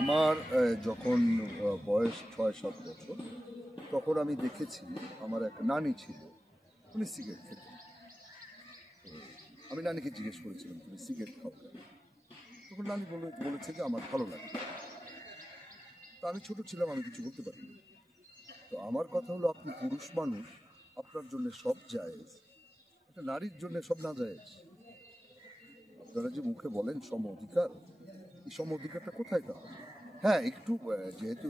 আমার যখন বয়স ৬-৭ বছর, তখন আমি দেখেছি আমার এক নানি ছিল, উনি সিগারেট খেতেন। তো আমি নানিকে জিজ্ঞেস করেছিলাম, তুমি সিগারেট খাও কেন? তখন নানি বলেছে যে আমার ভালো লাগে। তো আমি ছোট ছিলাম, আমি কিছু বলতে পারিনি। তো আমার কথা হলো, আপনি পুরুষ মানুষ, আপনার জন্য সব জায়েজ, একটা নারীর জন্য সব না জায়েজ। আপনারা যে মুখে বলেন সম অধিকার, এই সম অধিকারটা কোথায় পাবেন? হ্যাঁ, একটু যেহেতু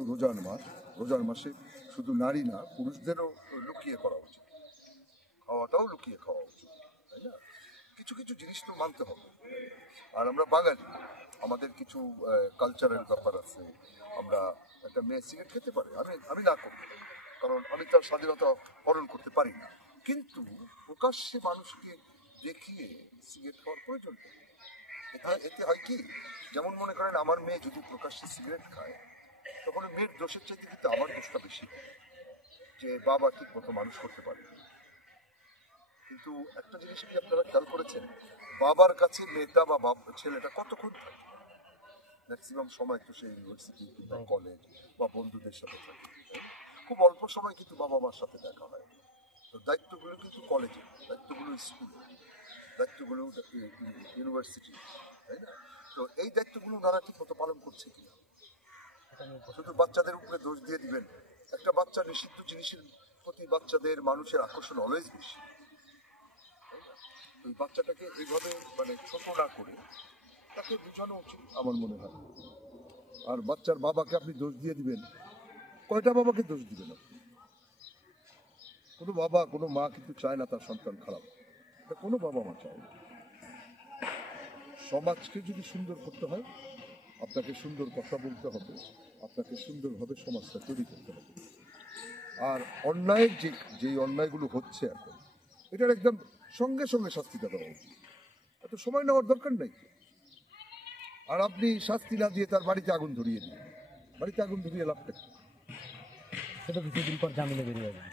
রোজার মাসে শুধু নারী না, পুরুষদেরও লুকিয়ে করা উচিত, খাওয়াটাও লুকিয়ে খাওয়া উচিত, তাই না? কিছু কিছু জিনিস তো মানতে হবে। আর আমরা বাঙালি, আমাদের কিছু কালচারাল ব্যাপার আছে। আমরা একটা মেয়ে সিগারেট খেতে পারে, আমি না করি, কারণ আমি তার স্বাধীনতা হরণ করতে পারি না। কিন্তু প্রকাশ্যে মানুষকে দেখিয়ে সিগারেট খাওয়ার প্রয়োজন নেই। এতে হয় কি, যেমন মনে করেন আমার মেয়ে যদি প্রকাশ্যে সিগারেট খায়, তখন মেয়ের দোষের চাইতে কিন্তু আমার দোষটা বেশি, যে বাবা ঠিক মতো মানুষ করতে পারে। কিন্তু একটা জিনিস কি আপনারা খেয়াল করেছেন, বাবার কাছে মেয়েটা বা ছেলেটা কতক্ষণ থাকে? ম্যাক্সিমাম সময় তো সে ইউনিভার্সিটি কিংবা কলেজ বা বন্ধুদের সাথে থাকে, তাই না? খুব অল্প সময় কিন্তু বাবা মার সাথে দেখা হয়। তো দায়িত্বগুলো কিন্তু কলেজে, দায়িত্বগুলো স্কুলে, দায়িত্বগুলো ইউনিভার্সিটি, তাই না? তো এই দায়িত্বগুলো ওনারা ঠিক মতো পালন করছে কিনা? শুধু বাচ্চাদের উপরে দোষ দিয়ে দিবেন। একটা বাচ্চা নিষিদ্ধ জিনিসের প্রতি বাচ্চাদের মানুষের আকর্ষণ অলওয়েজ বেশি, তাই না? ওই বাচ্চাটাকে এইভাবে ছোট না করে তাকে বোঝানো উচিত আমার মনে হয়। আর বাচ্চার বাবাকে আপনি দোষ দিয়ে দিবেন, কয়টা বাবাকে দোষ দিবেন আপনি? কোনো বাবা কোনো মা কিন্তু চায় না তার সন্তান খারাপ, এটা কোনো বাবা মা চায় না। সমাজকে যদি সুন্দর করতে হয়, আপনাকে সুন্দর কথা বলতে হবে, আপনাকে সুন্দরভাবে সমাজটা তৈরি করতে হবে। আর অন্যায়ের যেই অন্যায়গুলো হচ্ছে এখন, এটার একদম সঙ্গে সঙ্গে শাস্তিটা দেওয়া উচিত, এত সময় নেওয়ার দরকার নেই। আর আপনি শাস্তি না দিয়ে তার বাড়িতে আগুন ধরিয়ে দিন, বাড়িতে আগুন ধরিয়ে লাভটা কি? সেটা কিছুদিন পর জামিনে বেরিয়ে যাবে।